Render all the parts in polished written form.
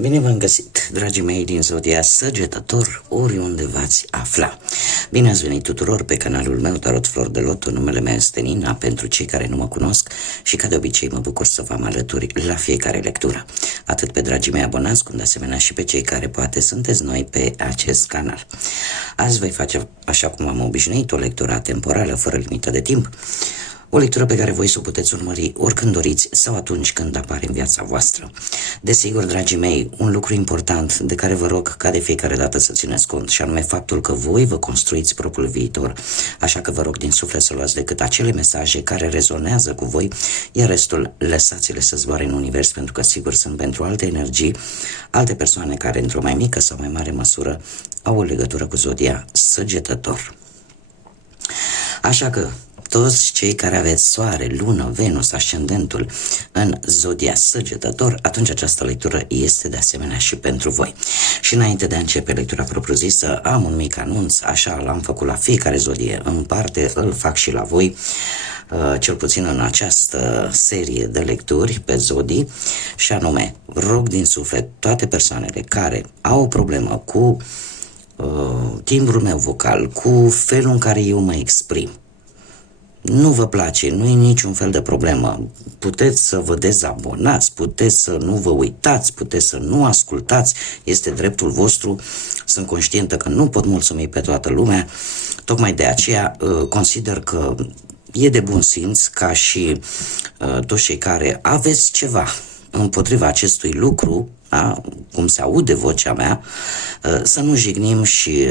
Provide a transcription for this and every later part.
Bine v-am găsit, dragii mei din Zodia Săgetător, oriunde v-ați afla. Bine ați venit tuturor pe canalul meu Tarot Flor de Loto, numele meu este Nina, pentru cei care nu mă cunosc și ca de obicei mă bucur să vă am alături la fiecare lectură. Atât pe dragii mei abonați, cum de asemenea și pe cei care poate sunteți noi pe acest canal. Azi voi face, așa cum am obișnuit, o lectură temporală, fără limită de timp. O lectură pe care voi să o puteți urmări oricând doriți sau atunci când apare în viața voastră. Desigur, dragii mei, un lucru important de care vă rog ca de fiecare dată să țineți cont, și anume faptul că voi vă construiți propriul viitor, așa că vă rog din suflet să luați decât acele mesaje care rezonează cu voi, iar restul lăsați-le să zboare în univers, pentru că sigur sunt pentru alte energii, alte persoane care într-o mai mică sau mai mare măsură au o legătură cu Zodia Săgetător. Așa că toți cei care aveți soare, lună, Venus, ascendentul în Zodia Săgetător, atunci această lectură este de asemenea și pentru voi. Și înainte de a începe lectura propriu-zisă, am un mic anunț, așa l-am făcut la fiecare zodie în parte, îl fac și la voi, cel puțin în această serie de lecturi pe zodii, și anume, rog din suflet toate persoanele care au o problemă cu timbrul meu vocal, cu felul în care eu mă exprim, nu vă place, nu e niciun fel de problemă, puteți să vă dezabonați, puteți să nu vă uitați, puteți să nu ascultați, este dreptul vostru, sunt conștientă că nu pot mulțumi pe toată lumea, tocmai de aceea consider că e de bun simț ca și toți cei care aveți ceva împotriva acestui lucru, da? Cum se aude vocea mea, să nu jignim și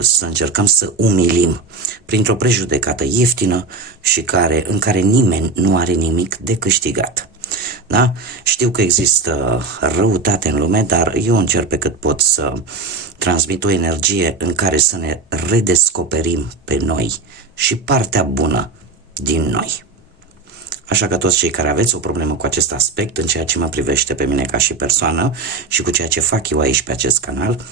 să încercăm să umilim printr-o prejudecată ieftină și în care nimeni nu are nimic de câștigat. Da? Știu că există răutate în lume, dar eu încerc pe cât pot să transmit o energie în care să ne redescoperim pe noi și partea bună din noi. Așa că toți cei care aveți o problemă cu acest aspect, în ceea ce mă privește pe mine ca și persoană și cu ceea ce fac eu aici pe acest canal,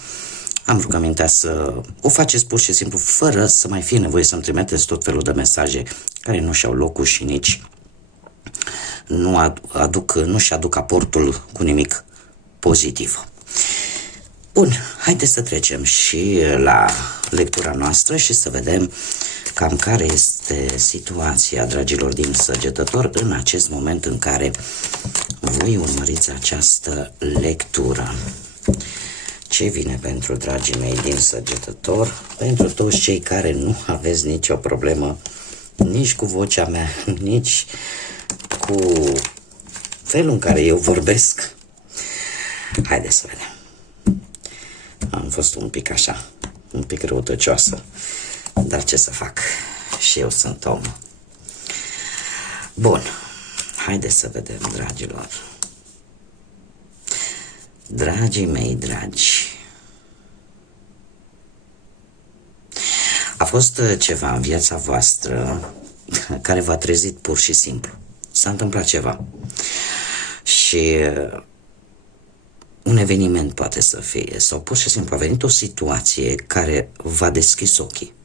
am rugămintea să o faceți pur și simplu, fără să mai fie nevoie să-mi trimiteți tot felul de mesaje care nu și-au locul și nici nu-și aduc aportul cu nimic pozitiv. Bun, haideți să trecem și la lectura noastră și să vedem cam care este situația, dragilor din Săgetător, în acest moment în care voi urmăriți această lectură. Ce vine pentru dragii mei din Săgetător, pentru toți cei care nu aveți nicio problemă nici cu vocea mea, nici cu felul în care eu vorbesc? Haideți să vedem. Am fost un pic răutăcioasă, dar ce să fac? Și eu sunt om. Bun, haideți să vedem, dragilor. Dragii mei dragi, a fost ceva în viața voastră care v-a trezit pur și simplu. S-a întâmplat ceva. Și un eveniment poate să fie, sau pur și simplu a venit o situație care v-a deschis ochii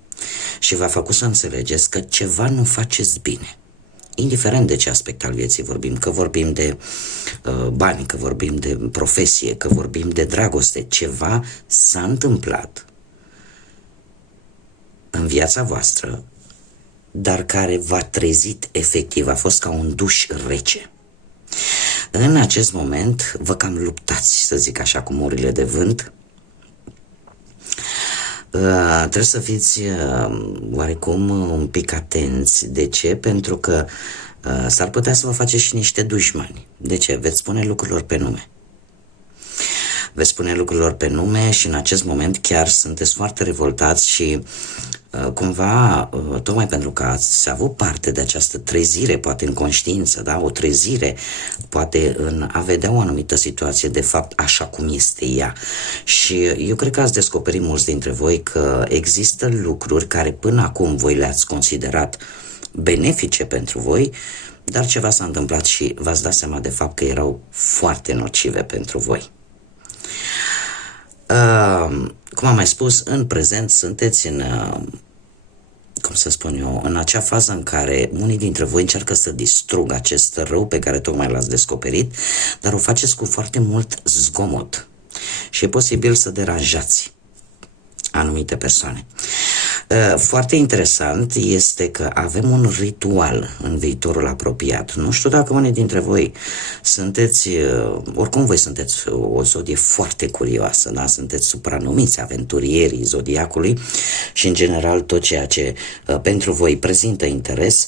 și v-a făcut să înțelegeți că ceva nu faceți bine. Indiferent de ce aspect al vieții vorbim, că vorbim de bani, că vorbim de profesie, că vorbim de dragoste, ceva s-a întâmplat în viața voastră, dar care v-a trezit efectiv, a fost ca un duș rece. În acest moment vă cam luptați, să zic așa, cu murile de vânt. Trebuie să fiți oarecum un pic atenți. De ce? Pentru că s-ar putea să vă faceți și niște dușmani. De ce? Veți spune lucrurilor pe nume. Veți spune lucrurilor pe nume și în acest moment chiar sunteți foarte revoltați și cumva, tocmai pentru că ați avut parte de această trezire, poate în conștiință, da? O trezire, poate în a vedea o anumită situație de fapt așa cum este ea. Și eu cred că ați descoperit mulți dintre voi că există lucruri care până acum voi le-ați considerat benefice pentru voi, dar ceva s-a întâmplat și v-ați dat seama de fapt că erau foarte nocive pentru voi. Cum am mai spus, în prezent sunteți cum să spun eu, în acea fază în care unii dintre voi încearcă să distrugă acest rău pe care tocmai l-ați descoperit, dar o faceți cu foarte mult zgomot și e posibil să deranjați anumite persoane. Foarte interesant este că avem un ritual în viitorul apropiat. Nu știu dacă unii dintre voi sunteți, oricum voi sunteți o zodie foarte curioasă, da? Sunteți supranumiți aventurierii zodiacului și în general tot ceea ce pentru voi prezintă interes,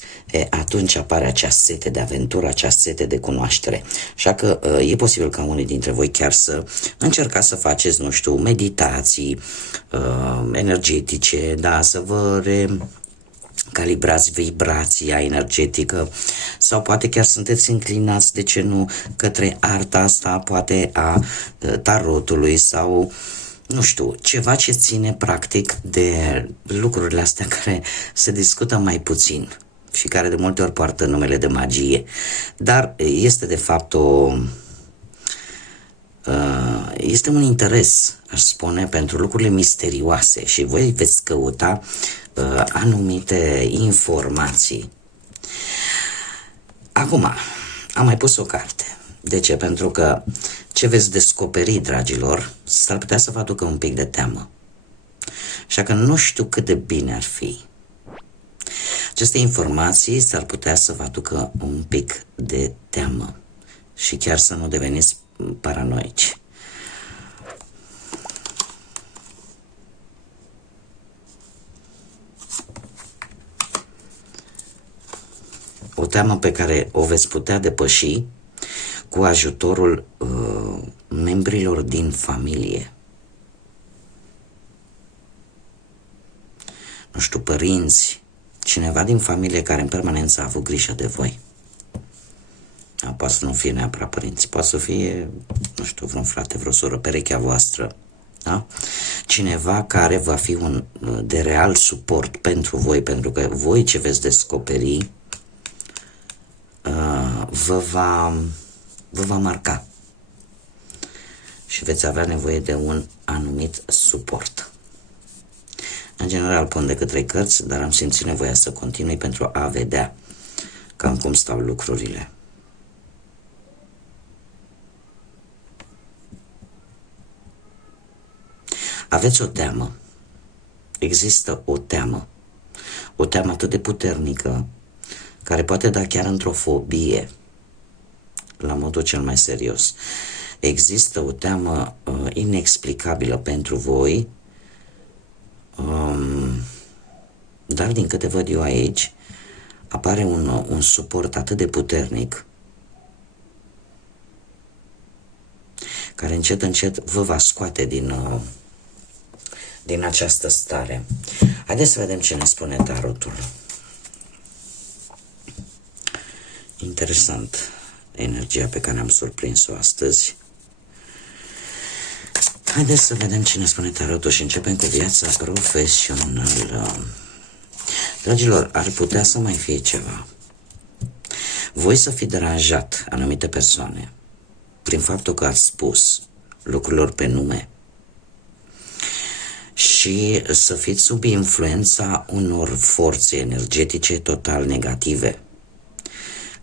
atunci apare acea sete de aventură, acea sete de cunoaștere. Așa că e posibil ca unii dintre voi chiar să încercați să faceți, nu știu, meditații energetice, da, să vă calibrați vibrația energetică sau poate chiar sunteți înclinați, de ce nu, către arta asta, poate a tarotului sau nu știu, ceva ce ține practic de lucrurile astea care se discută mai puțin și care de multe ori poartă numele de magie, dar este de fapt este un interes, aș spune, pentru lucrurile misterioase și voi veți căuta anumite informații. Acum, am mai pus o carte. De ce? Pentru că ce veți descoperi, dragilor, s-ar putea să vă aducă un pic de teamă. Așa că nu știu cât de bine ar fi. Aceste informații s-ar putea să vă aducă un pic de teamă și chiar să nu deveniți paranoici. O teamă pe care o veți putea depăși cu ajutorul membrilor din familie. Nu știu, părinți, cineva din familie care în permanență a avut grijă de voi. Da, poate să nu fie neapărat părinți, poate să fie, nu știu, vreun frate, vreo soră, perechea voastră. Da? Cineva care va fi de real suport pentru voi, pentru că voi ce veți descoperi vă va marca și veți avea nevoie de un anumit suport. În general pun decât 3 cărți, dar am simțit nevoia să continui pentru a vedea cam cum stau lucrurile. Aveți o teamă. Există o teamă atât de puternică, care poate da chiar într-o fobie, la modul cel mai serios. Există o teamă inexplicabilă pentru voi, dar din câte văd eu aici, apare un suport atât de puternic, care încet, încet vă va scoate din această stare. Haideți să vedem ce ne spune tarotul. Interesant, energia pe care am surprins-o astăzi. Haideți să vedem ce ne spune tarotul și începem cu viața profesională. Dragilor, ar putea să mai fie ceva. Voi să fi deranjat anumite persoane prin faptul că ați spus lucrurilor pe nume și să fiți sub influența unor forțe energetice total negative,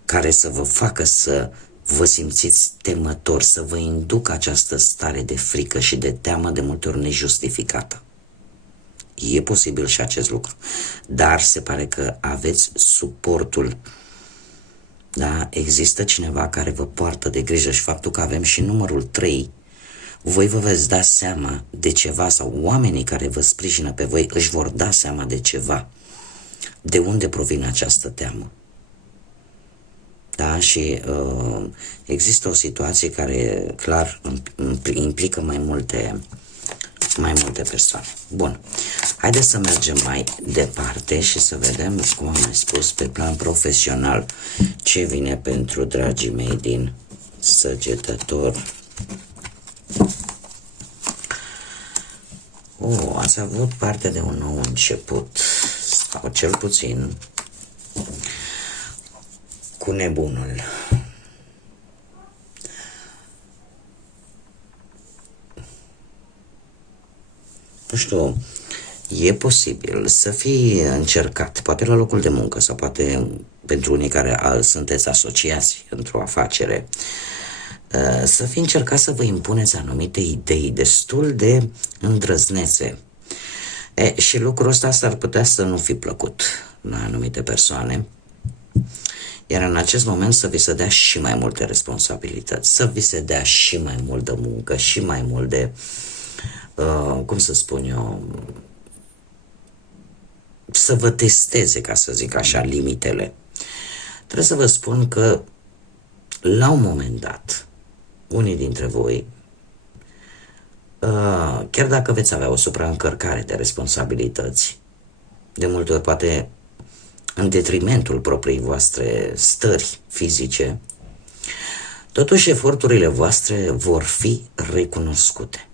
care să vă facă să vă simțiți temători, să vă inducă această stare de frică și de teamă, de multe ori nejustificată. E posibil și acest lucru, dar se pare că aveți suportul. Da? Există cineva care vă poartă de grijă și faptul că avem și numărul 3, voi vă veți da seama de ceva sau oamenii care vă sprijină pe voi își vor da seama de ceva. De unde provine această teamă? Da? Și există o situație care clar implică mai multe persoane. Bun. Haideți să mergem mai departe și să vedem, cum am mai spus, pe plan profesional, ce vine pentru dragii mei din Săgetător. Ați avut parte de un nou început, sau cel puțin cu nebunul. Nu știu, E posibil să fi încercat, poate la locul de muncă sau poate pentru unii care sunteți asociați într-o afacere, să fi încercat să vă impuneți anumite idei destul de îndrăznețe. Și lucrul ăsta s-ar putea să nu fi plăcut la anumite persoane, iar în acest moment să vi se dea și mai multe responsabilități, să vi se dea și mai multă muncă, și mai mult de, cum să spun eu, să vă testeze, ca să zic așa, limitele. Trebuie să vă spun că la un moment dat, unii dintre voi, chiar dacă veți avea o supraîncărcare de responsabilități, de multe ori poate în detrimentul propriei voastre stări fizice, totuși eforturile voastre vor fi recunoscute.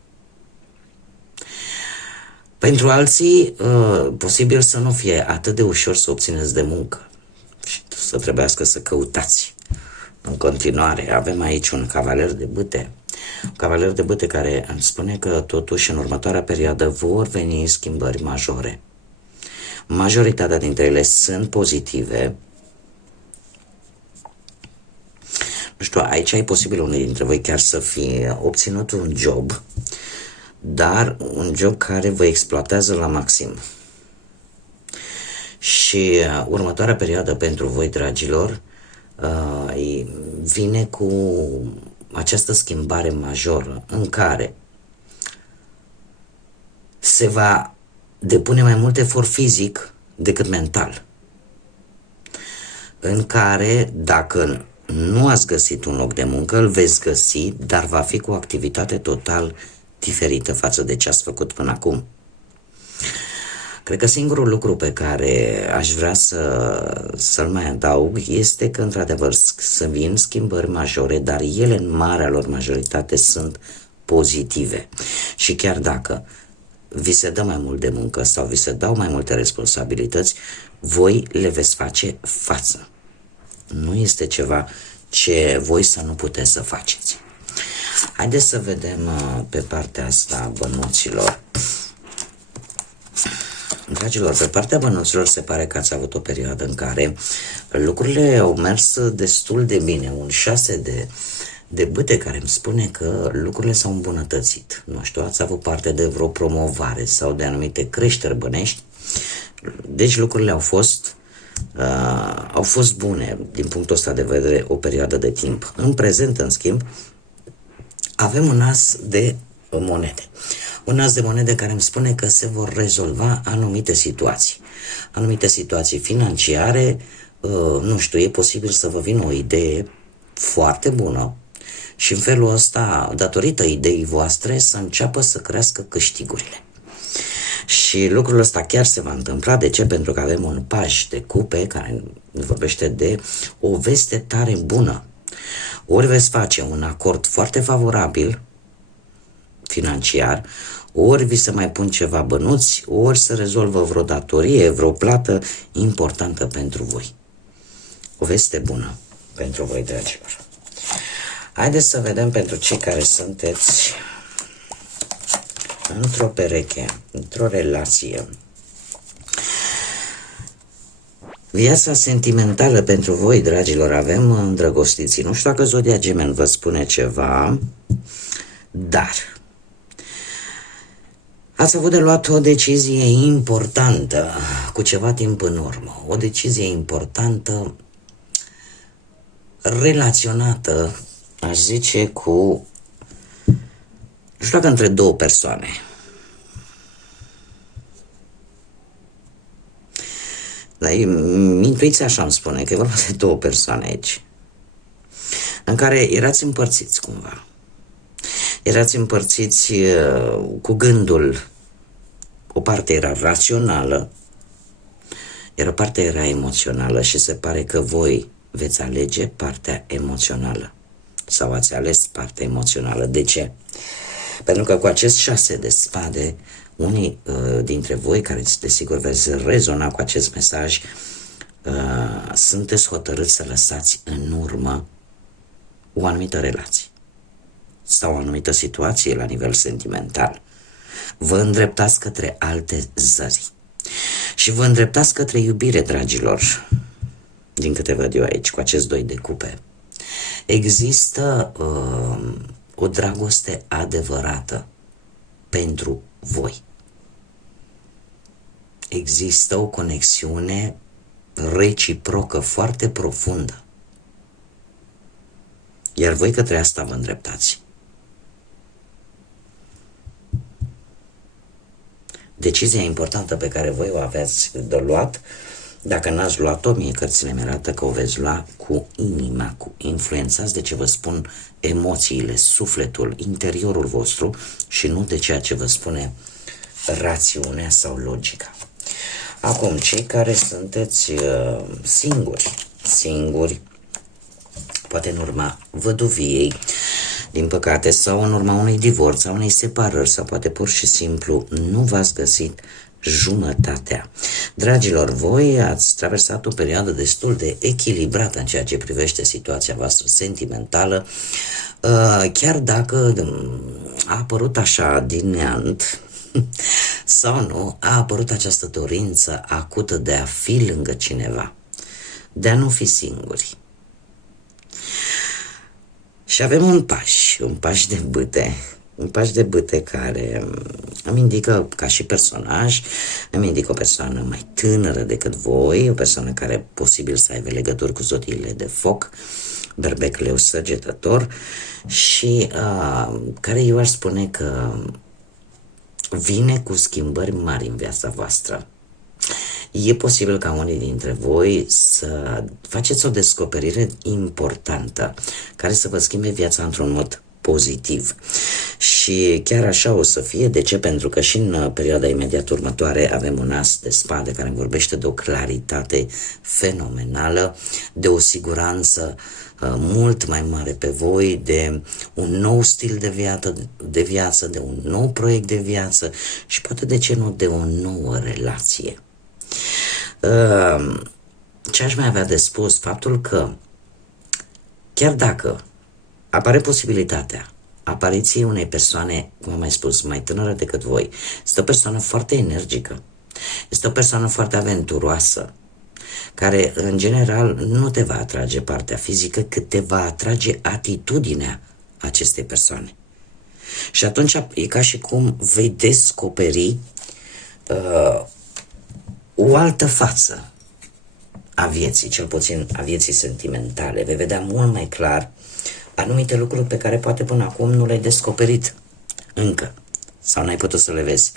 Pentru alții, posibil să nu fie atât de ușor să obțineți de muncă și să trebuiască să căutați în continuare. Avem aici un cavaler de bâte, un cavaler de bâte care îmi spune că totuși în următoarea perioadă vor veni schimbări majore. Majoritatea dintre ele sunt pozitive. Nu știu, aici e posibil unii dintre voi chiar să fie obținut un job, dar un job care vă exploatează la maxim. Și următoarea perioadă pentru voi, dragilor, vine cu această schimbare majoră în care se va depune mai mult efort fizic decât mental, în care dacă nu ați găsit un loc de muncă, îl veți găsi, dar va fi cu o activitate total diferită față de ce ați făcut până acum. Cred că singurul lucru pe care aș vrea să-l mai adaug este că, într-adevăr, să vin schimbări majore, dar ele, în marea lor majoritate, sunt pozitive. Și chiar dacă vi se dă mai mult de muncă sau vi se dau mai multe responsabilități, voi le veți face față. Nu este ceva ce voi să nu puteți să faceți. Haideți să vedem pe partea asta a bănuților. Dragilor, pe partea bănuților se pare că ați avut o perioadă în care lucrurile au mers destul de bine. Un 6 de bâte care îmi spune că lucrurile s-au îmbunătățit. Nu știu, ați avut parte de vreo promovare sau de anumite creșteri bănești. Deci lucrurile au fost bune din punctul ăsta de vedere o perioadă de timp. În prezent, în schimb, avem un as de monede. Un as de monede care îmi spune că se vor rezolva anumite situații. Anumite situații financiare, nu știu, e posibil să vă vină o idee foarte bună și în felul ăsta, datorită ideii voastre, să înceapă să crească câștigurile. Și lucrul ăsta chiar se va întâmpla. De ce? Pentru că avem un paj de cupe care vorbește de o veste tare bună. Ori veți face un acord foarte favorabil financiar, ori vi se mai pun ceva bănuți, ori se rezolvă vreo datorie, vreo plată importantă pentru voi. O veste bună pentru voi, dragilor. Haideți să vedem pentru cei care sunteți într-o pereche, într-o relație. Viața sentimentală pentru voi, dragilor, avem îndrăgostiții. Nu știu dacă Zodia Gemeni vă spune ceva, dar ați avut de luat o decizie importantă cu ceva timp în urmă. O decizie importantă relaționată, aș zice, cu, nu știu dacă între două persoane. Dar intuiția așa îmi spune că e vorba de două persoane aici, în care erați împărțiți cumva. Erați împărțiți cu gândul, o parte era rațională, iar o parte era emoțională și se pare că voi veți alege partea emoțională sau ați ales partea emoțională. De ce? Pentru că cu acest 6 de spade, unii dintre voi care desigur veți rezona cu acest mesaj, sunteți hotărâți să lăsați în urmă o anumită relație sau o anumită situație la nivel sentimental. Vă îndreptați către alte zări și vă îndreptați către iubire, dragilor, din câte văd eu aici, cu acest 2 de cupe. Există o dragoste adevărată pentru voi. Există o conexiune reciprocă foarte profundă. Iar voi către asta vă îndreptați. Decizia importantă pe care voi o aveți de luat, dacă n-ați luat-o, mie cărțile mi arată că o veți lua cu inima, influențați de ce vă spun emoțiile, sufletul, interiorul vostru și nu de ceea ce vă spune rațiunea sau logica. Acum, cei care sunteți singuri, poate în urma văduviei, din păcate, sau în urma unui divorț, sau unei separări, sau poate pur și simplu nu v-ați găsit jumătatea. Dragilor, voi ați traversat o perioadă destul de echilibrată în ceea ce privește situația voastră sentimentală, chiar dacă a apărut așa din neant, sau nu, a apărut această dorință acută de a fi lângă cineva, de a nu fi singuri. Și avem un paș de bâte care îmi indică, ca și personaj, îmi indică o persoană mai tânără decât voi, o persoană care posibil să aibă legături cu zodiile de foc, berbec, leu, săgetător, și care eu aș spune că vine cu schimbări mari în viața voastră. E posibil ca unii dintre voi să faceți o descoperire importantă care să vă schimbe viața într-un mod pozitiv. Și chiar așa o să fie. De ce? Pentru că și în perioada imediat următoare avem un as de spade care vorbește de o claritate fenomenală, de o siguranță mult mai mare pe voi, de un nou stil de viață, de un nou proiect de viață și poate, de ce nu, de o nouă relație. Ce aș mai avea de spus? Faptul că chiar dacă apare posibilitatea apariției unei persoane, cum am mai spus, mai tânără decât voi, este o persoană foarte energică, este o persoană foarte aventuroasă, care în general nu te va atrage partea fizică, cât te va atrage atitudinea acestei persoane. Și atunci e ca și cum vei descoperi o altă față a vieții, cel puțin a vieții sentimentale. Vei vedea mult mai clar anumite lucruri pe care poate până acum nu le-ai descoperit încă sau n-ai putut să le vezi.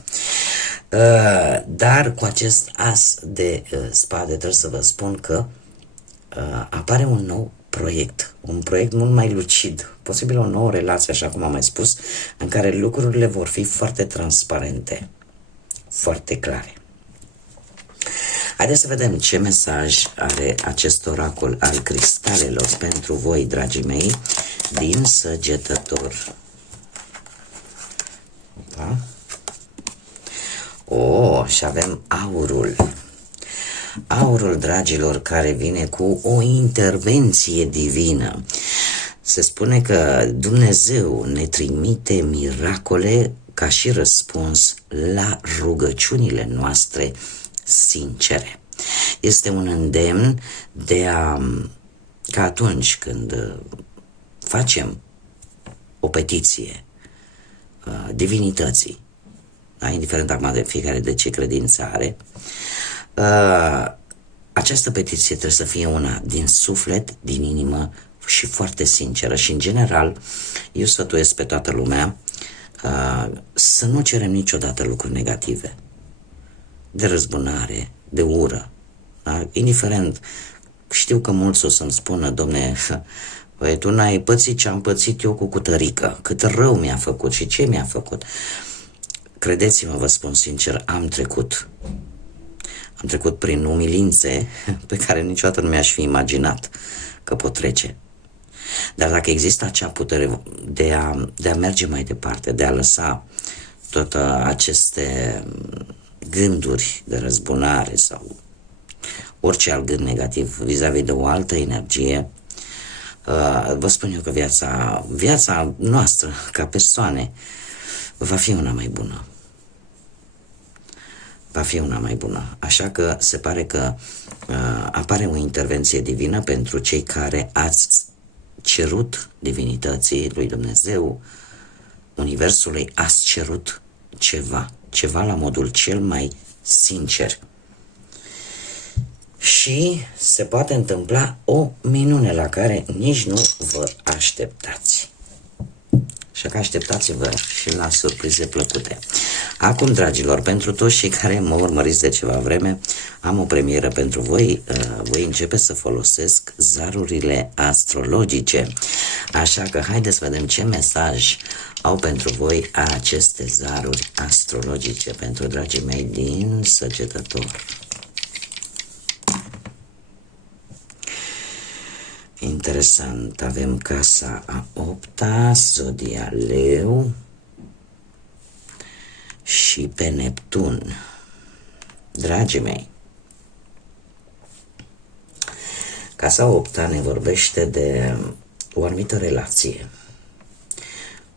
Dar cu acest as de spade trebuie să vă spun că apare un nou proiect, un proiect mult mai lucid, posibil o nouă relație, așa cum am mai spus, în care lucrurile vor fi foarte transparente, foarte clare. Haideți să vedem ce mesaj are acest oracol al cristalelor pentru voi, dragii mei, din Săgetător. Da? Și avem aurul. Aurul, dragilor, care vine cu o intervenție divină. Se spune că Dumnezeu ne trimite miracole ca și răspuns la rugăciunile noastre sincere. Este un îndemn ca atunci când facem o petiție divinității, da? Indiferent acum de fiecare de ce credință are, această petiție trebuie să fie una din suflet, din inimă și foarte sinceră. Și în general eu sfătuiesc pe toată lumea să nu cerem niciodată lucruri negative, de răzbunare, de ură, da? Indiferent, știu că mulți o să-mi spună: domne, păi tu n-ai pățit ce am pățit eu cu cutărică, cât rău mi-a făcut și ce mi-a făcut. Credeți-mă, vă spun sincer, am trecut prin umilințe pe care niciodată nu mi-aș fi imaginat că pot trece. Dar dacă există acea putere de a merge mai departe, de a lăsa toate aceste gânduri de răzbunare sau orice alt gând negativ vis-a-vis de o altă energie, vă spun eu că viața noastră ca persoane va fi una mai bună. va fi una mai bună. Așa că se pare că apare o intervenție divină pentru cei care ați cerut divinității lui Dumnezeu, Universului, ați cerut ceva la modul cel mai sincer. Și se poate întâmpla o minune la care nici nu vă așteptați. Așa că așteptați-vă și la surprize plăcute. Acum, dragilor, pentru toți cei care mă urmăriți de ceva vreme, am o premieră pentru voi. Voi începe să folosesc zarurile astrologice. Așa că haideți să vedem ce mesaj au pentru voi aceste zaruri astrologice pentru dragii mei din Săgetător. Interesant, avem casa a 8-a, zodia Leu și pe Neptun. Dragii mei, casa a 8-a ne vorbește de o anumită relație,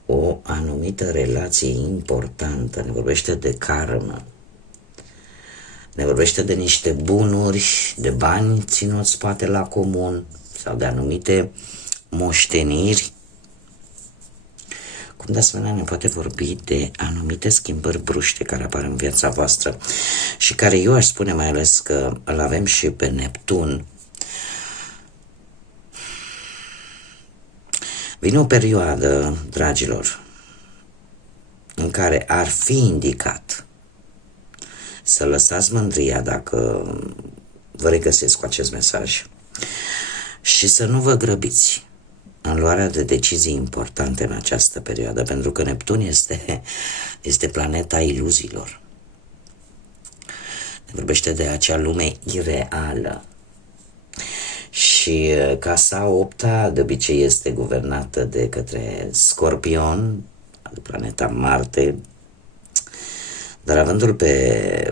o anumită relație importantă, ne vorbește de karmă, ne vorbește de niște bunuri, de bani ținuți poate la comun, sau de anumite moșteniri, cum de asemenea ne poate vorbi de anumite schimbări bruște care apar în viața voastră și care eu aș spune mai ales că îl avem și pe Neptun. Vine o perioadă, dragilor, în care ar fi indicat să lăsați mândria dacă vă regăsesc cu acest mesaj și să nu vă grăbiți în luarea de decizii importante în această perioadă, pentru că Neptun este planeta iluziilor. Ne vorbește de acea lume ireală. Și casa 8-a de obicei este guvernată de către Scorpion, planeta Marte, dar avându-l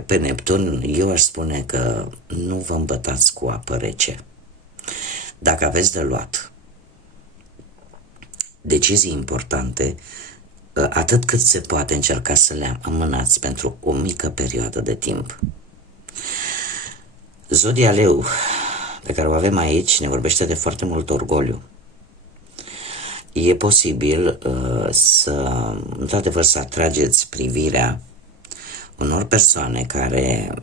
pe Neptun, eu aș spune că nu vă îmbătați cu apă rece. Dacă aveți de luat decizii importante, atât cât se poate încerca să le amânați pentru o mică perioadă de timp. Zodia Leu, pe care o avem aici, ne vorbește de foarte mult orgoliu. E posibil într-adevăr, să atrageți privirea unor persoane care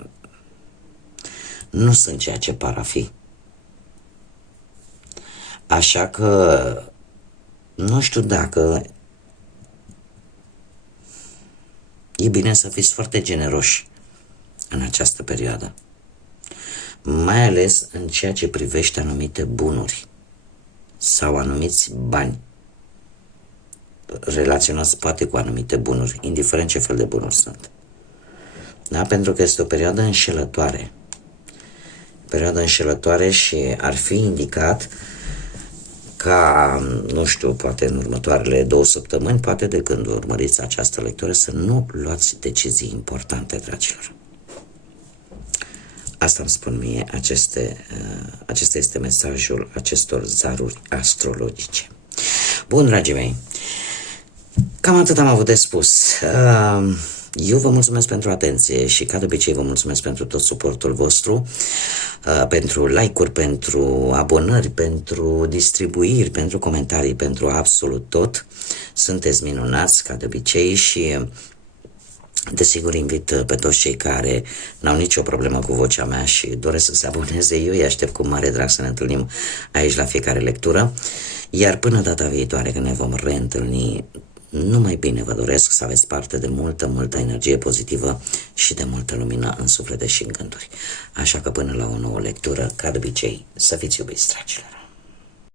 nu sunt ceea ce par a fi. Așa că nu știu dacă e bine să fiți foarte generoși în această perioadă, mai ales în ceea ce privește anumite bunuri sau anumiți bani. Relaționați poate cu anumite bunuri, indiferent ce fel de bunuri sunt. Da? Pentru că este o perioadă înșelătoare. Perioadă înșelătoare și ar fi indicat ca, nu știu, poate în următoarele 2 săptămâni, poate de când urmăriți această lectură, să nu luați decizii importante, dragilor. Asta îmi spun mie, acesta este mesajul acestor zaruri astrologice. Bun, dragii mei, cam atât am avut de spus. Eu vă mulțumesc pentru atenție și, ca de obicei, vă mulțumesc pentru tot suportul vostru, pentru like-uri, pentru abonări, pentru distribuiri, pentru comentarii, pentru absolut tot. Sunteți minunați, ca de obicei, și desigur invit pe toți cei care n-au nicio problemă cu vocea mea și doresc să se aboneze. Eu îi aștept cu mare drag să ne întâlnim aici la fiecare lectură. Iar până data viitoare, când ne vom reîntâlni, numai bine vă doresc să aveți parte de multă energie pozitivă și de multă lumină în suflete și în gânduri. Așa că până la o nouă lectură, ca de obicei, să fiți iubiți, dragilor.